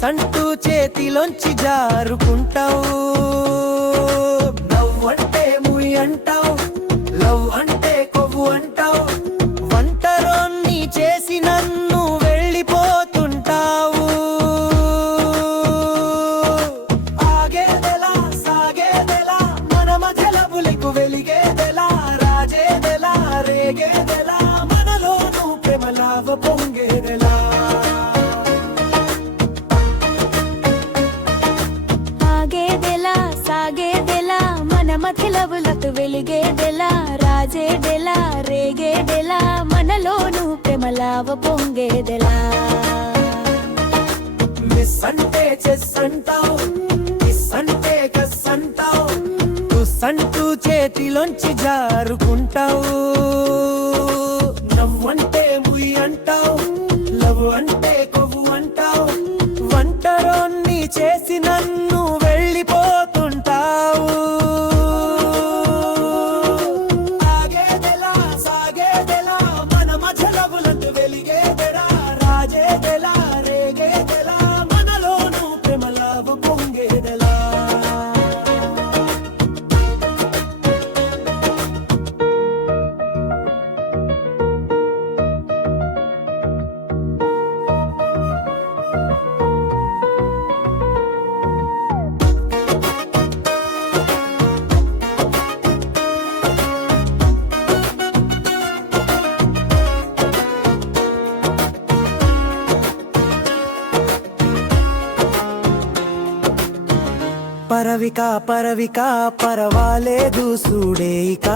సంటూ చేతిలోంచి జారుకుంటావు. నవ్వంటే ముయ్ అంటావు, లవ్ అంటే కొవ్వు అంటావు. వంటరోన్ని చేసి నన్ను వెళ్ళిపోతుంటావు. ఆగేదెలా సాగేదెలా మన మధ్యల పులికు వెలిగేదెలా. రాజేదెలా రేగేదెలా మనలోనూ ప్రేమలావ పొంగేదెలా. సాగేదెలా మన మధ్యలవులకు వెలిగేదెలా. రాజేదెలా రేగేదెలా మనలోనూ ప్రేమలావ పొంగేదెలా. మిస్ అంటే చెస్ అంటావు, కిస్ అంటే కస్ అంటావు. తుస్ అంటూ చేతిలోంచి జారుకుంటావు. నవ్వంటే ముయ్ అంటావు, లవ్ అంటే కొవ్వు అంటావు. వంటరోన్ని చేసి నన్ను వెళ్ళిపోతుంటావు. ఆగేదెలా సాగేదెలా మన మధ్యలవులకు వెలిగేదెలా. రాజేదెలా రేగేదెలా మనలోనూ ప్రేమలావు పొంగేదెలా. పరవిక పరవిక పరవాలేదు సూడేయిక.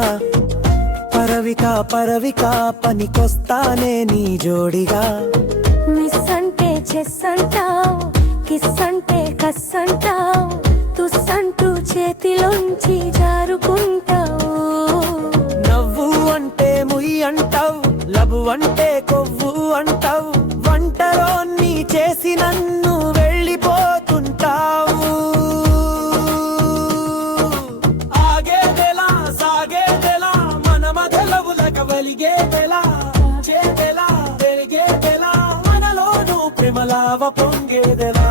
పరవిక పరవిక పనికొస్తానే నీ జోడిగా. మిస్ అంటే చెస్ అంటావు, కిస్ అంటే కస్ అంటావు. తుస్ అంటూ చేతిలోంచి జారుకుంటావు. నవ్వు అంటే ముయ్ అంటావు, లబు అంటే కొవ్వు అంటావు. వంటరోన్ని చేసి నన్ను వెళ్ళిపోతుంటావు. ఆగేదెలా సాగేదెలా మన మధ్యలవులక వెలిగేదెలా. చేదెలా వెలిగేదెలా మనలోనూ ప్రేమలావ పొంగేదెలా.